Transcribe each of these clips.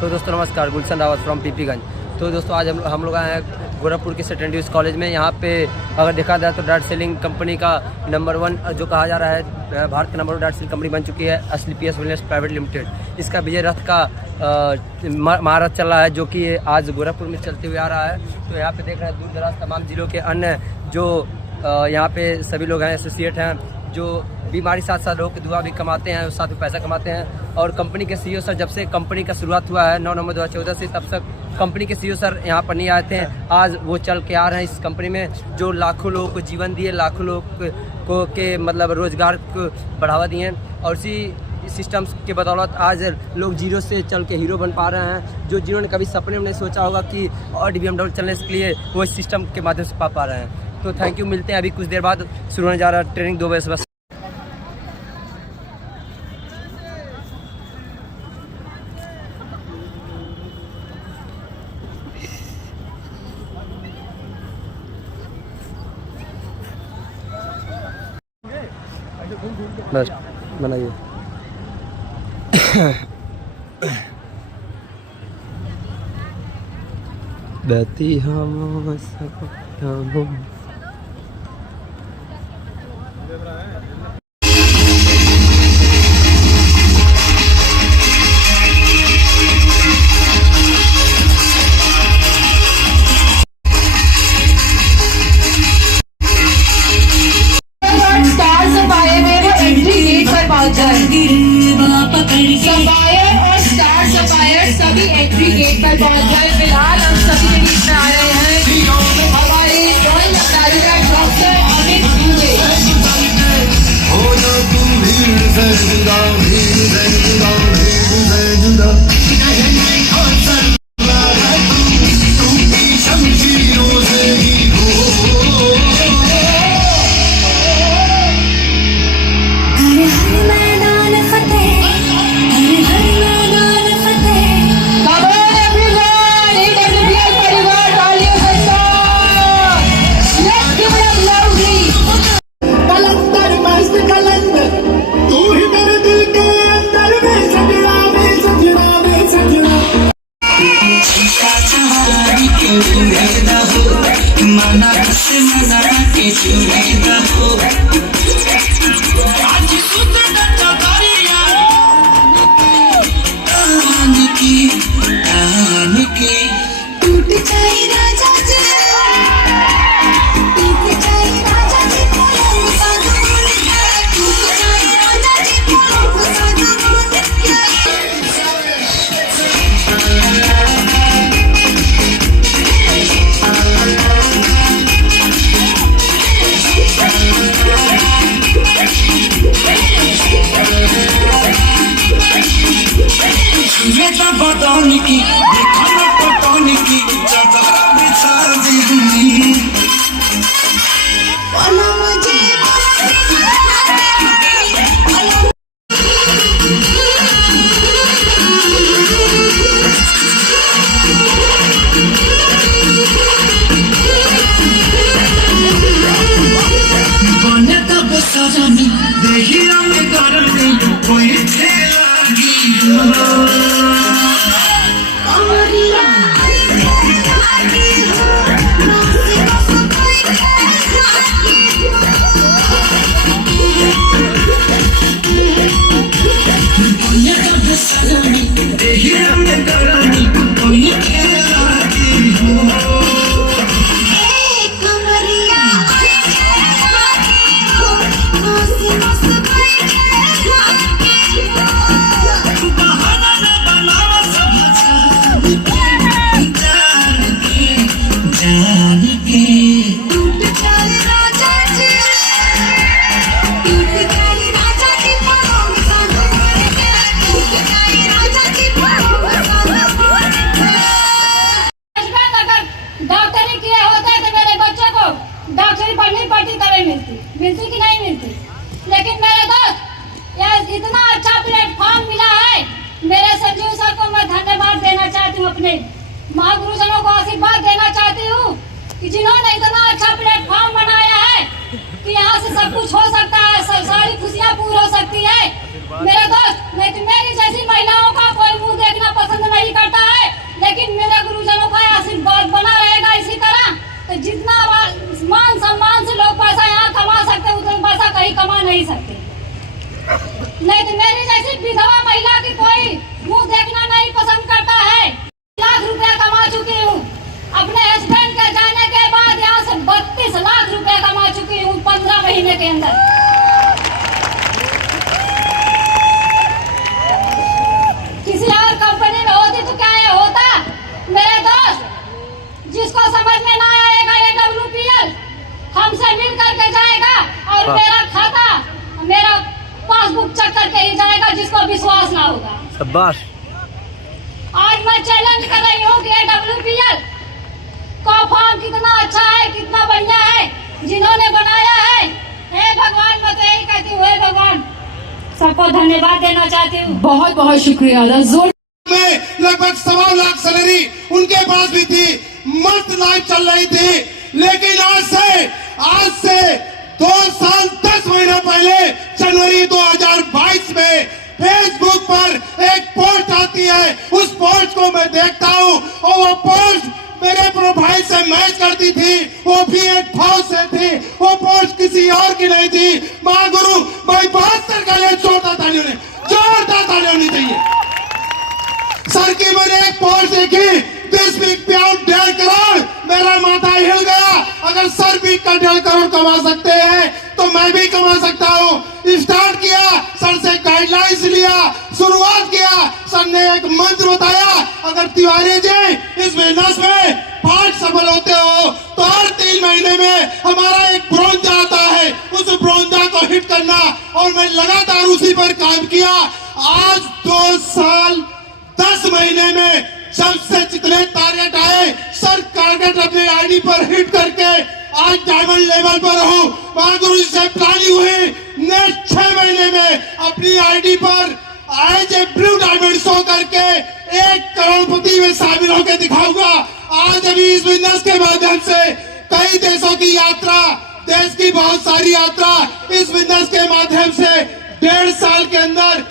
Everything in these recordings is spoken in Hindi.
तो दोस्तों नमस्कार, गुलशन रावत फ्रॉम पीपीगंज। तो दोस्तों आज हम लोग आए हैं गोरखपुर के सेंट एंड्रयूज कॉलेज में। यहाँ पे अगर देखा जाए तो डार्ट सेलिंग कंपनी का नंबर 1 जो कहा जा रहा है, भारत का नंबर 1 डार्ट सेलिंग कंपनी बन चुकी है असली PS वेलनेस प्राइवेट लिमिटेड। इसका विजय रथ का महारथ चल रहा है, जो कि आज गोरखपुर में चलते हुए आ रहा है। तो यहाँ पे देख रहे हैं दूर दराज तमाम जिलों के अन्य जो यहाँ पे सभी लोग हैं, एसोसिएट हैं, जो बीमारी साथ साथ लोगों की दुआ भी कमाते हैं, साथ में पैसा कमाते हैं। और कंपनी के CEO सर, जब से कंपनी का शुरुआत हुआ है 9 नवंबर 2014 से, तब तक कंपनी के CEO सर यहाँ पर नहीं आए थे। आज वो चल के आ रहे हैं इस कंपनी में, जो लाखों लोगों को जीवन दिए, लाखों लोगों को के मतलब रोजगार को बढ़ावा दिए। और इसी सिस्टम्स के बदौलत आज लोग जीरो से चल के हीरो बन पा रहे हैं, जो जिन्होंने कभी सपने में नहीं सोचा होगा कि और BMW चलने के लिए वो इस सिस्टम के माध्यम से पा रहे हैं। तो थैंक यू, मिलते हैं अभी कुछ देर बाद। शुरू होने जा रहा है ट्रेनिंग 2 बजे से बस। बस बनाइए। बती हम सब सभी एंट्री गेट पर पहुंच गए। फिलहाल हम सभी के बीच में आ रहे हैं हमारे डॉक्टर अमित दुबे। मिलती कि नहीं मिलती, लेकिन मेरे दोस्त यार इतना अच्छा प्लेटफॉर्म मिला है। मेरे संजीव सर को मैं धन्यवाद देना चाहती हूँ, अपने महागुरुजनों को आशीर्वाद देना चाहती हूँ कि जिन्होंने इतना अच्छा प्लेटफॉर्म बनाया है कि यहाँ से सब कुछ हो सकता है, सारी खुशियाँ पूरी हो सकती है। मेरे दोस्त, मेरी जैसी महिलाओं का कोई मुँह देखना पसंद नहीं करता। जिसको विश्वास ना होगा। शाबाश। आज मैं चैलेंज कर रही हूँ कि WPL का फॉर्म कितना अच्छा है, कितना बढ़िया है, जिन्होंने बनाया है। हे भगवान, मैं तो यही कहती हूँ, हे भगवान, सबको धन्यवाद देना चाहती हूँ। बहुत बहुत शुक्रिया। जोर में लगभग 1.25 लाख सैलरी उनके पास भी थी, मस्त लाइफ चल रही थी। लेकिन आज से 2 साल 10 महीना पहले जनवरी 2022 में फेसबुक पर एक पोस्ट आती है। उस पोस्ट को मैं देखता हूँ और वो पोस्ट मेरे प्रोफाइल से मैच करती थी। वो भी एक फौज से थी, वो पोस्ट किसी और की नहीं थी। मां गुरु भाई 72 का लिए जोरदार ताली होनी चाहिए। सर की मैंने एक पोस्ट देखी, दिस वीक पे आउट 1.5 करोड़, मेरा माथा हिल गया। अगर सर वीक का 1.5 करोड़ कमा सकते हैं तो मैं भी कमा सकता हूँ। स्टार्ट किया, सर से गाइडलाइंस लिया, शुरुआत किया। सर ने एक मंत्र बताया, अगर तिवारी जी इस बिजनेस में 5 सफल होते हो तो हर 3 महीने में हमारा एक ब्रोंजा आता है, उस ब्रोंजा को हिट करना। और मैं लगातार उसी पर काम किया। आज 2 साल 10 महीने में जब से जितने टारगेट आए, सर टारगेट अपने आईडी पर हिट करके आज डायमंड लेवल पर हूँ। महागुरु जी से प्लानिंग हुई, नेक्स्ट 6 महीने में अपनी आईडी पर आज ब्लू डायमंड शो करके 1 करोड़पति में शामिल होकर दिखाऊंगा। आज अभी इस बिजनेस के माध्यम से कई देशों की यात्रा, देश की बहुत सारी यात्रा इस बिजनेस के माध्यम से 1.5 साल के अंदर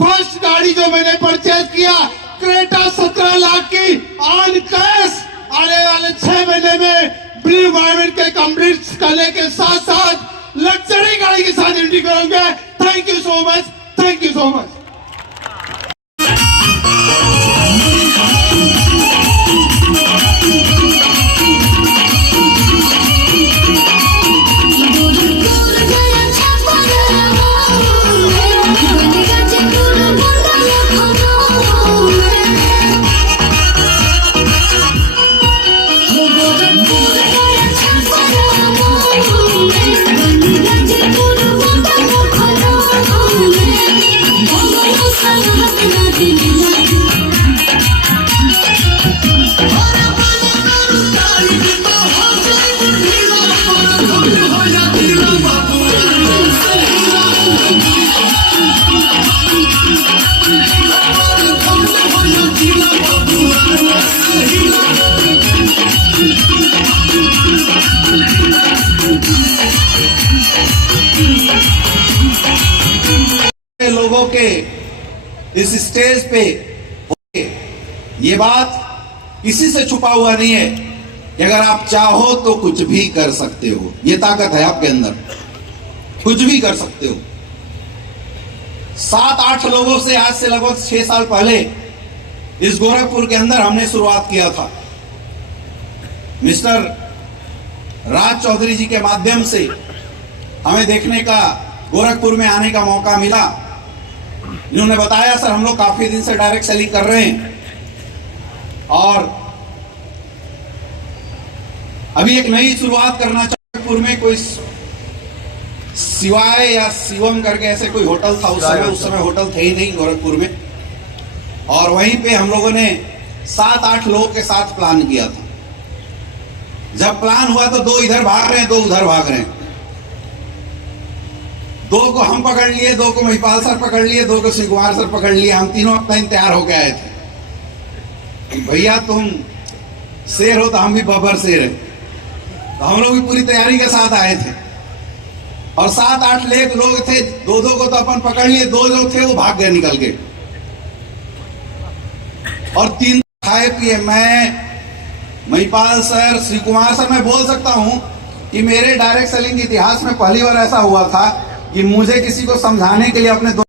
फर्स्ट गाड़ी जो मैंने परचेज किया, क्रेटा 17 लाख की ऑन कैश, आने वाले 6 महीने में ब्लू डायमंड के कंप्लीट करने के साथ साथ लग्जरी गाड़ी के साथ एंट्री करूंगा। Thank you so much, thank you so much. लोगों के इस स्टेज पे ये बात किसी से छुपा हुआ नहीं है कि अगर आप चाहो तो कुछ भी कर सकते हो। ये ताकत है आपके अंदर, कुछ भी कर सकते हो। 7-8 लोगों से आज से लगभग 6 साल पहले इस गोरखपुर के अंदर हमने शुरुआत किया था। मिस्टर राज चौधरी जी के माध्यम से हमें देखने का, गोरखपुर में आने का मौका मिला। इन्होंने बताया, सर हम लोग काफी दिन से डायरेक्ट सेलिंग कर रहे हैं और अभी एक नई शुरुआत करना गोरखपुर में। कोई शिवाय या शिवम करके ऐसे कोई होटल था उस समय होटल थे ही नहीं गोरखपुर में। और वहीं पे हम लोगों ने 7-8 लोगों के साथ प्लान किया था। जब प्लान हुआ तो 2 इधर भाग रहे हैं, 2 उधर भाग रहे हैं। 2 को हम पकड़ लिए, 2 को महिपाल सर पकड़ लिए, 2 को श्री कुमार सर पकड़ लिए। हम तीनों अपना तैयार होके आए थे। भैया तुम शेर हो तो हम भी बब्बर शेर है, तो हम लोग भी पूरी तैयारी के साथ आए थे। और 7-8 लोग थे, 2-2 को तो अपन पकड़ लिए, 2 जो थे वो भाग गए निकल के। और 3 खाए पिए, मैं, महिपाल सर, श्री कुमार सर। मैं बोल सकता हूं कि मेरे डायरेक्ट सेलिंग के इतिहास में पहली बार ऐसा हुआ था कि मुझे किसी को समझाने के लिए अपने जो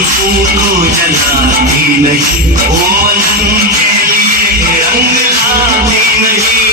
फूल को जलाती नहीं, वो के लिए रंग लाती नहीं।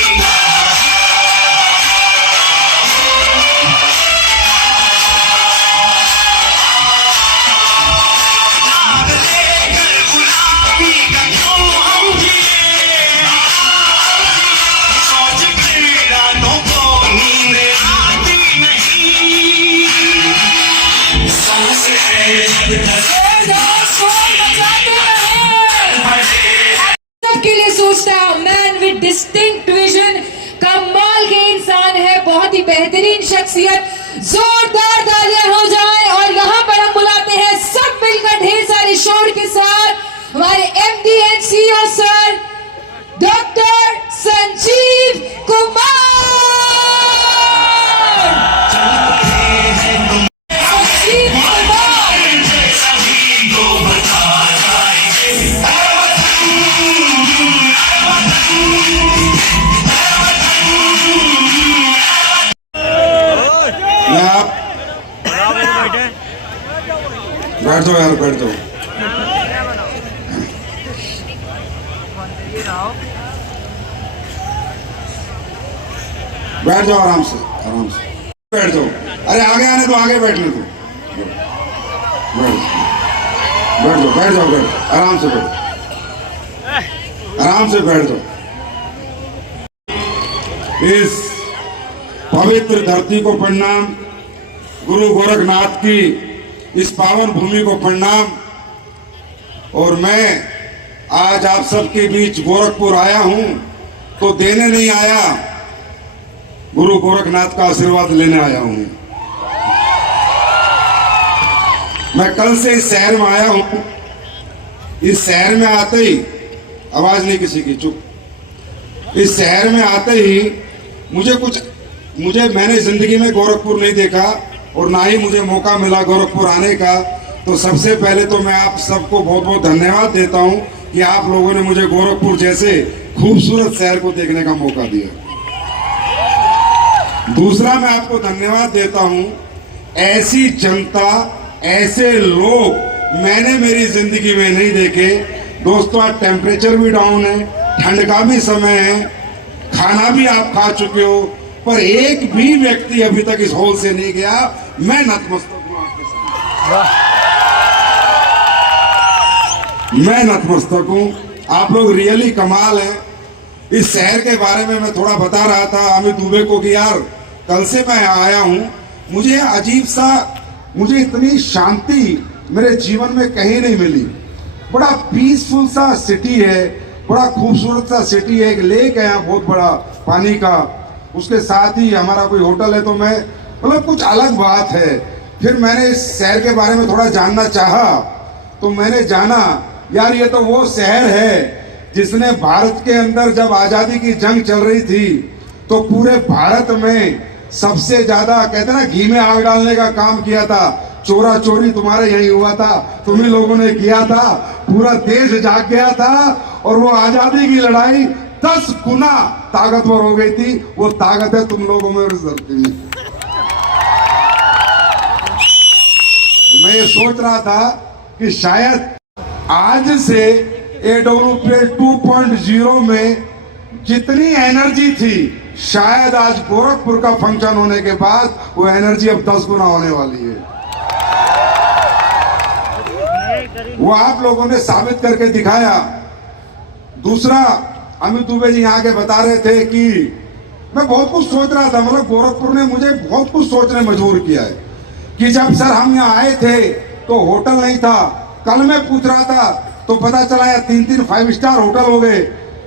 बहुत ही बेहतरीन शख्सियत, जोरदार तालियां हो जाए। और यहाँ पर हम बुलाते हैं सब मिलकर ढेर सारे शोर के साथ हमारे MD and CEO sir doctor Sanjeev Kumar. Sanjeev Kumar बैठ जाओ यार, बैठ जाओ। बैठ जाओ आराम से, आराम से बैठ जाओ। अरे आगे आने दो, आगे बैठने दो। बैठ जाओ, बैठ जाओ, बैठ जाओ, आराम से बैठ, आराम से बैठ जाओ। इस पवित्र धरती को प्रणाम, गुरु गोरखनाथ की इस पावन भूमि को प्रणाम। और मैं आज आप सबके बीच गोरखपुर आया हूं तो देने नहीं आया, गुरु गोरखनाथ का आशीर्वाद लेने आया हूं। मैं कल से इस शहर में आया हूं। इस शहर में आते ही, आवाज नहीं किसी की, चुप। इस शहर में आते ही मैंने जिंदगी में गोरखपुर नहीं देखा और ना ही मुझे मौका मिला गोरखपुर आने का। तो सबसे पहले तो मैं आप सबको बहुत बहुत धन्यवाद देता हूं कि आप लोगों ने मुझे गोरखपुर जैसे खूबसूरत शहर को देखने का मौका दिया। दूसरा, मैं आपको धन्यवाद देता हूं, ऐसी जनता, ऐसे लोग मैंने मेरी जिंदगी में नहीं देखे। दोस्तों, आज टेम्परेचर भी डाउन है, ठंड का भी समय है, खाना भी आप खा चुके हो, पर एक भी व्यक्ति अभी तक इस हॉल से नहीं गया। मैं नतमस्तक हूं आपके सामने, मैं नतमस्तक हूं। आप लोग रियली कमाल है। इस शहर के बारे में मैं थोड़ा बता रहा था अमित दुबे को कि यार कल से मैं आया हूं, मुझे अजीब सा, मुझे इतनी शांति मेरे जीवन में कहीं नहीं मिली। बड़ा पीसफुल सा सिटी है, बड़ा खूबसूरत सा सिटी है। एक लेक है यहाँ बहुत बड़ा पानी का, उसके साथ ही हमारा कोई होटल है। तो मैं मतलब कुछ अलग बात है। फिर मैंने इस शहर के बारे में थोड़ा जानना चाहा तो मैंने जाना यार ये तो वो शहर है जिसने भारत के अंदर जब आजादी की जंग चल रही थी तो पूरे भारत में सबसे ज्यादा कहते ना घी में आग डालने का काम किया था। चोरा चोरी तुम्हारे यही हुआ था, तुम ही लोगों ने किया था। पूरा देश जाग गया था और वो आजादी की लड़ाई 10 गुना ताकतवर हो गई थी। वो ताकत है तुम लोगों में और इस धरती में। मैं ये सोच रहा था कि शायद आज से AWPL 2.0 में जितनी एनर्जी थी, शायद आज गोरखपुर का फंक्शन होने के बाद वो एनर्जी अब 10 गुना होने वाली है। वो आप लोगों ने साबित करके दिखाया। दूसरा, अमित दुबे जी यहाँ के बता रहे थे कि मैं बहुत कुछ सोच रहा था, मतलब गोरखपुर ने मुझे बहुत कुछ सोचने मजबूर किया है कि जब सर हम यहाँ आए थे तो होटल नहीं था। कल मैं पूछ रहा था तो पता चला यार 3-3 5 स्टार होटल हो गए।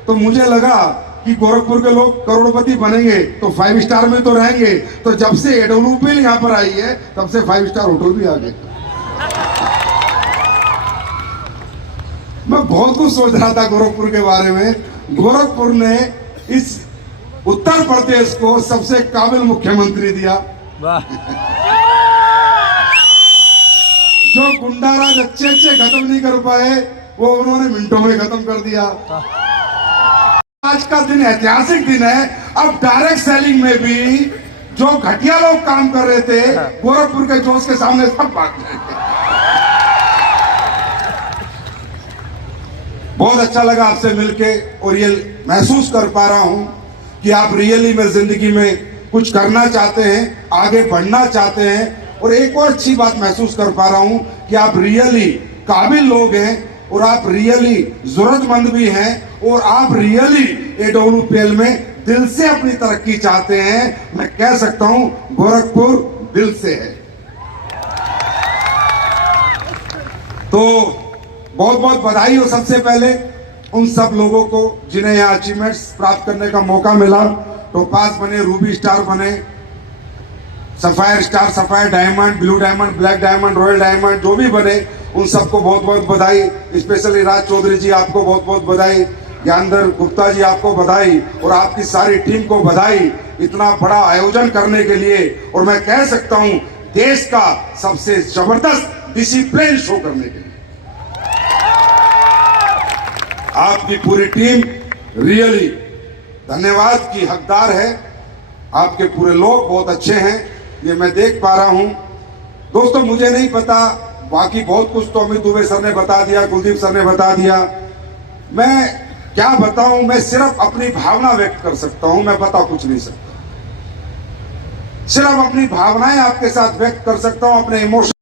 तो मुझे लगा कि गोरखपुर के लोग करोड़पति बनेंगे तो 5 स्टार में तो रहेंगे। तो जब से AWPL यहाँ पर आई है तब से 5 स्टार होटल भी आ गए। मैं बहुत कुछ सोच रहा था गोरखपुर के बारे में। गोरखपुर ने इस उत्तर प्रदेश को सबसे काबिल मुख्यमंत्री दिया। जो गुंडाराज अच्छे खत्म नहीं कर पाए वो उन्होंने मिनटों में खत्म कर दिया। आज का दिन ऐतिहासिक दिन है। अब डायरेक्ट सेलिंग में भी जो घटिया लोग काम कर रहे थे गोरखपुर के जोश के सामने सब भाग जाएंगे। बहुत अच्छा लगा आपसे मिलके और ये महसूस कर पा रहा हूं कि आप रियली में जिंदगी में कुछ करना चाहते हैं, आगे बढ़ना चाहते हैं। और एक और अच्छी बात महसूस कर पा रहा हूं कि आप रियली काबिल लोग हैं और आप रियली जरूरतमंद भी हैं और आप रियली AWPL में दिल से अपनी तरक्की चाहते हैं। मैं कह सकता हूं गोरखपुर दिल से है। तो बहुत बहुत बधाई हो सबसे पहले उन सब लोगों को जिन्हें यहाँ अचीवमेंट्स प्राप्त करने का मौका मिला। टोपाज बने, रूबी स्टार बने, sapphire star, sapphire diamond, blue diamond, black diamond, royal diamond जो भी बने उन सबको बहुत बहुत बधाई। स्पेशली राज चौधरी जी आपको बहुत बहुत बधाई, ज्ञानधर गुप्ता जी आपको बधाई और आपकी सारी टीम को बधाई इतना बड़ा आयोजन करने के लिए। और मैं कह सकता हूं देश का सबसे जबरदस्त डिसिप्लिन शो करने के लिए आपकी पूरी टीम रियली धन्यवाद की हकदार है। आपके पूरे लोग बहुत अच्छे हैं, ये मैं देख पा रहा हूं। दोस्तों मुझे नहीं पता, बाकी बहुत कुछ तो अमित दुबे सर ने बता दिया, कुलदीप सर ने बता दिया, मैं क्या बताऊं। मैं सिर्फ अपनी भावना व्यक्त कर सकता हूं, मैं बता कुछ नहीं सकता। सिर्फ अपनी भावनाएं आपके साथ व्यक्त कर सकता हूं, अपने इमोशन